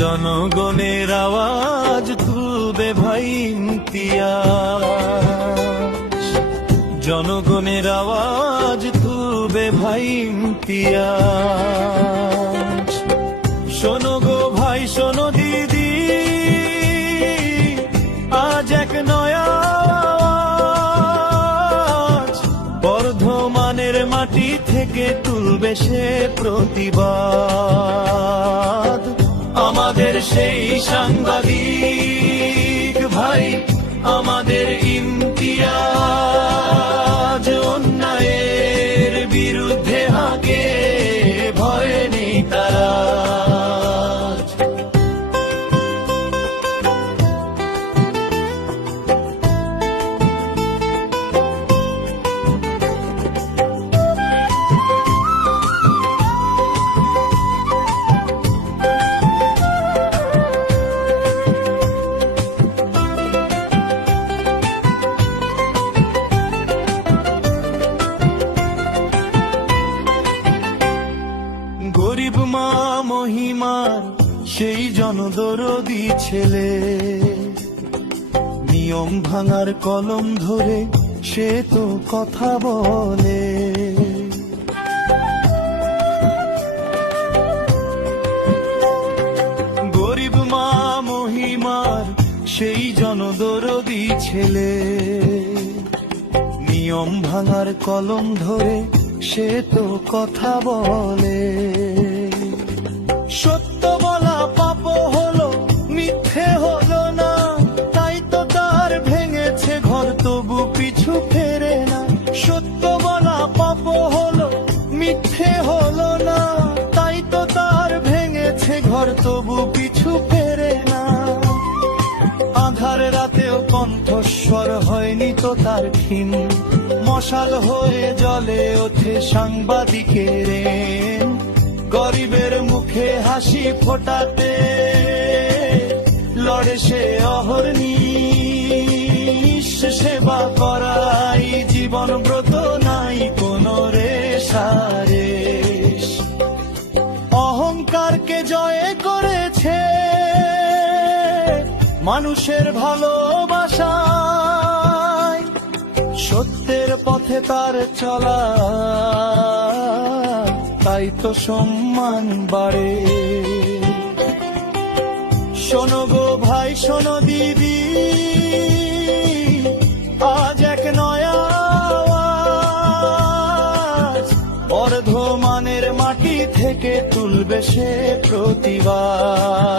জনগণের আওয়াজ তুলবে ভাই ইমতিয়াজ, জনগণের আওয়াজ তুলবে ভাই ইমতিয়াজ। শোনো গো ভাই শোনো দিদি, আজ এক নয়া আওয়াজ বর্ধমানের মাটি থেকে তুলবে সে প্রতিবাদ। আমাদের সেই সাংবাদিক ভাই, আমাদের ইমতিয়াজ, অন্যায়ের বিরুদ্ধে হাঁকে ভয় নেই তারা। গরিব মা মহিমার সেই জনদরদি ছেলে, নিয়ম ভাঙার কলম ধরে সে তো কথা বলে। গরিব মা মহিমার সেই জনদরদি ছেলে, নিয়ম ভাঙার কলম ধরে সে তো কথা বলে। সত্য বলা পাপ হলো, মিথ্যে হলো না, তাই তো তার ভেঙেছে ঘর তবু পিছু ফেরে না। সত্য বলা পাপ হলো, মিথ্যে হলো না, তাই তো তার ভেঙেছে ঘর তবু পিছু ফেরে না। আঁধার রাতেও কণ্ঠস্বর হয়নি তো তার ক্ষীণ, মশাল হয়ে জ্বলে ওঠে সাংবাদিকের। গরিবের মুখে হাসি ফোটাতে লড়ে সে অহর্নিশ, সেবা করাই জীবন ব্রত, নাই কোনো রেশারেশ। অহংকারকে জয় করেছে মানুষের ভালোবাসায়, সত্যের পথে তার চলা, তাই তো সম্মান বাড়ে। শোনো গো ভাই শোনো দিদি, আজ এক নয়া আওয়াজ বর্ধমানের মাটি থেকে তুলবে সে প্রতিবাদ।